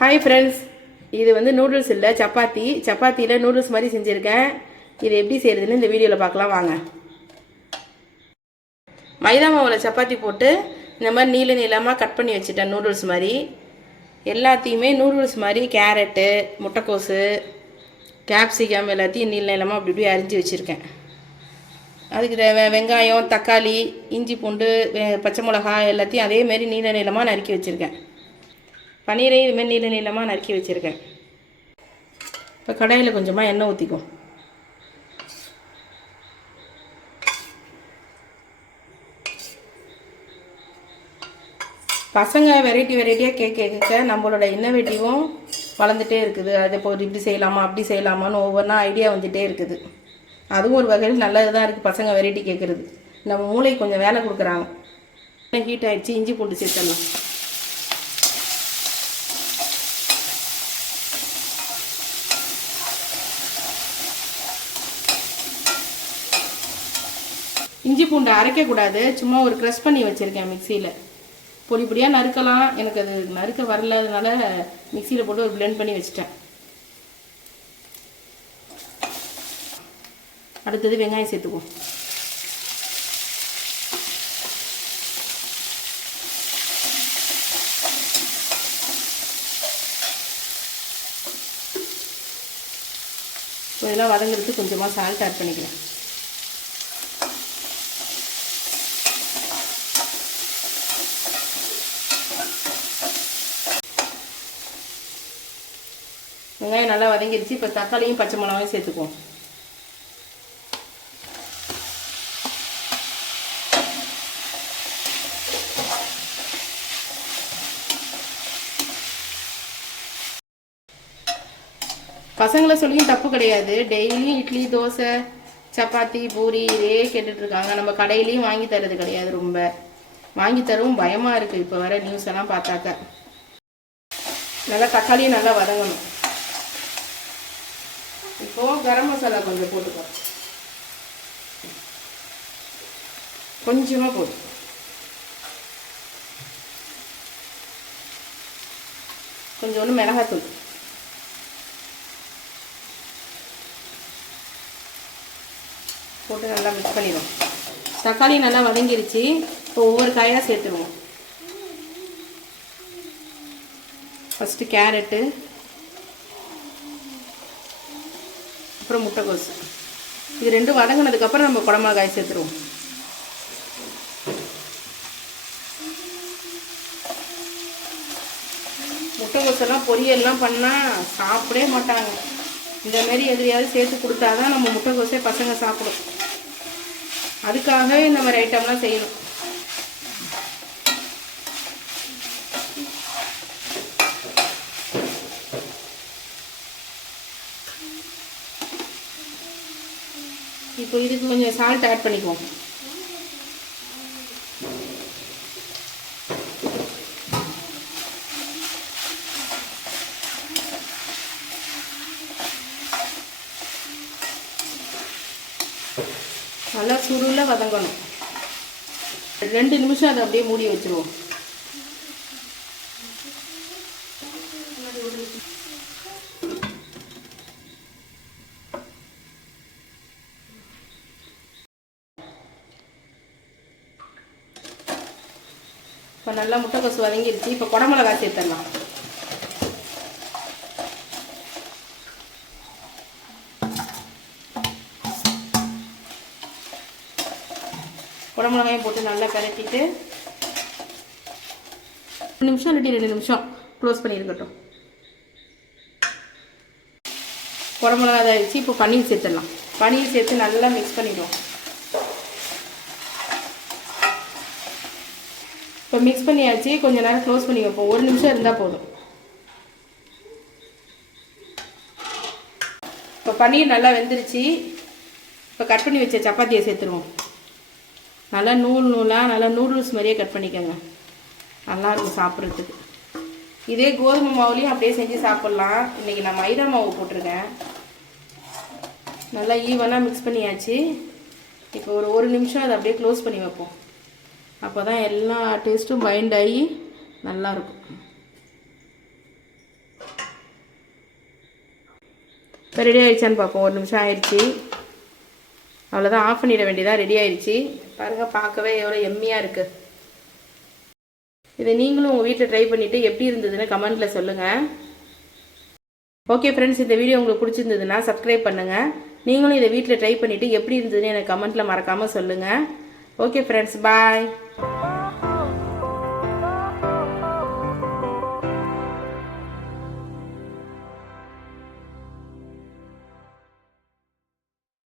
Hi friends, இது வந்து noodles இல்லை, சப்பாத்தி. சப்பாத்தியில் நூடுல்ஸ் மாதிரி செஞ்சுருக்கேன். இது எப்படி செய்கிறதுன்னு இந்த வீடியோவில் பார்க்கலாம் வாங்க. மைதா மாவில் சப்பாத்தி போட்டு இந்த மாதிரி நீள நீளமாக கட் பண்ணி வச்சுட்டேன். நூடுல்ஸ் மாதிரி எல்லாத்தையுமே நூடுல்ஸ் மாதிரி கேரட்டு, முட்டைக்கோசு, கேப்சிகம் எல்லாத்தையும் நீள நீளமாக அப்படி இப்படி அரிஞ்சு வச்சுருக்கேன். அதுக்கு வெங்காயம், தக்காளி, இஞ்சி பூண்டு, பச்சை மிளகா எல்லாத்தையும் அதேமாரி நீள நீளமாக நறுக்கி வச்சுருக்கேன். பன்னீரையும் இதுமாரி நீள நீளமாக நறுக்கி வச்சுருக்கேன். இப்போ கடாயில் கொஞ்சமாக எண்ணெய் ஊற்றிக்கும். பசங்க வெரைட்டியாக கேட்க நம்மளோட இன்னோவேட்டிவும் வளர்ந்துட்டே இருக்குது. அதை இப்போ இப்படி செய்யலாமா அப்படி செய்யலாமான்னு ஒவ்வொன்றா ஐடியா வந்துகிட்டே இருக்குது. அதுவும் ஒரு வகையில் நல்லது தான் இருக்குது. பசங்க வெரைட்டி கேட்குறது நம்ம மூளைக்கு கொஞ்சம் வேலை கொடுக்குறாங்க. ஹீட் ஆகிடுச்சு, இஞ்சி பூண்டு சேர்த்துடலாம். இஞ்சி பூண்டு அரைக்கக்கூடாது, சும்மா ஒரு க்ரஷ் பண்ணி வச்சுருக்கேன் மிக்சியில். பொடி பொடியாக நறுக்கலாம், எனக்கு அது நறுக்க வரல, அதனால மிக்சியில் போட்டு ஒரு பிளெண்ட் பண்ணி வச்சுட்டேன். அடுத்தது வெங்காயம் சேர்த்துக்குவோம். இதெல்லாம் வதங்கிறதுக்கு கொஞ்சமாக சால்ட் ஆட் பண்ணிக்கிறேன். வெங்காயம் நல்லா வதங்கிடுச்சு. இப்போ தக்காளியும் பச்சை மிளகாயும் சேர்த்துக்குவோம். பசங்களை சொல்லியும் தப்பு கிடையாது. டெய்லியும் இட்லி, தோசை, சப்பாத்தி, பூரி இதே கேட்டுட்ருக்காங்க. நம்ம கடையிலையும் வாங்கி தரது கிடையாது. ரொம்ப வாங்கி தரவும் பயமாக இருக்குது இப்போ வர நியூஸ் எல்லாம் பார்த்தாக்க. நல்லா தக்காளியும் நல்லா வதங்கணும். இப்போது கரம் மசாலா கொஞ்சம் போட்டுக்கோ, கொஞ்சமாக போட்டு. கொஞ்சோண்டு மிளகாத்தூள் போட்டு நல்லா மிக்ஸ் பண்ணிடுவோம். தக்காளி நல்லா வதங்கிருச்சு. இப்போ ஒவ்வொரு காயாக சேர்த்துருவோம். ஃபஸ்ட்டு கேரட்டு, அப்புறம் முட்டைக்கோசு. இது ரெண்டும் வதங்கினதுக்கப்புறம் நம்ம குடமிளகாய் சேர்த்துருவோம். முட்டைக்கோசெல்லாம் பொரியல்லாம் பண்ணால் சாப்பிடவே மாட்டாங்க. இந்தமாரி எதுலையாவது சேர்த்து கொடுத்தா தான் நம்ம முட்டைக்கோசே பசங்க சாப்பிடும். அதுக்காகவே இந்த மாதிரி ஐட்டம்லாம் செய்யணும். இப்போ இதுக்கு கொஞ்சம் சால்ட் ஆட் பண்ணிக்குவோம். நல்லா சுருள வதங்கணும். 2 நிமிஷம் அதை அப்படியே மூடி வச்சுருவோம். இப்போ நல்லா முட்டைக்கோசு வதங்கிடுச்சு. இப்போ குடமிளகாய் சேர்த்துடலாம். குடமிளகாயும் போட்டு நல்லா கலட்டிட்டு 1 நிமிஷம் இல்லாட்டி 2 நிமிஷம் க்ளோஸ் பண்ணியிருக்கட்டும். குடமிளகாய் ஆயிடுச்சு. இப்போ பன்னீர் சேர்த்துடலாம். பன்னீர் சேர்த்து நல்லா மிக்ஸ் பண்ணிடுவோம். இப்போ மிக்ஸ் பண்ணியாச்சு. கொஞ்சம் நேரம் க்ளோஸ் பண்ணி வைப்போம். 1 நிமிஷம் இருந்தால் போதும். இப்போ பன்னீர் நல்லா வெந்துருச்சு. இப்போ கட் பண்ணி வச்ச சப்பாத்தியை சேர்த்துருவோம். நல்லா நூலாக நல்லா நூடுல்ஸ் மாதிரியே கட் பண்ணிக்கோங்க. நல்லாயிருக்கும் சாப்பிட்றதுக்கு. இதே கோதுமை மாவுலேயும் அப்படியே செஞ்சு சாப்பிட்லாம். இன்றைக்கி நான் மைதா மாவு போட்டிருக்கேன். நல்லா ஈவனாக மிக்ஸ் பண்ணியாச்சு. இப்போ ஒரு 1 நிமிஷம் அதை அப்படியே க்ளோஸ் பண்ணி வைப்போம். அப்போ தான் எல்லா டேஸ்ட்டும் பைண்ட் ஆகி நல்லாயிருக்கும். இப்போ ரெடி ஆகிடுச்சான்னு பார்ப்போம். 1 நிமிஷம் ஆயிடுச்சு. அவ்வளோதான், ஆஃப் பண்ணிட வேண்டியதாக. ரெடி ஆயிடுச்சு பாருங்கள். பார்க்கவே எவ்வளோ எம்மியாக இருக்குது. இதை நீங்களும் உங்கள் வீட்டில் ட்ரை பண்ணிவிட்டு எப்படி இருந்ததுன்னு கமெண்ட்டில் சொல்லுங்கள். ஓகே ஃப்ரெண்ட்ஸ், இந்த வீடியோ உங்களுக்கு பிடிச்சிருந்ததுன்னா சப்ஸ்கிரைப் பண்ணுங்கள். நீங்களும் இதை வீட்டில் ட்ரை பண்ணிவிட்டு எப்படி இருந்ததுன்னு எனக்கு கமெண்ட்டில் மறக்காமல் சொல்லுங்கள். ஓகே ஃப்ரெண்ட்ஸ், பாய்.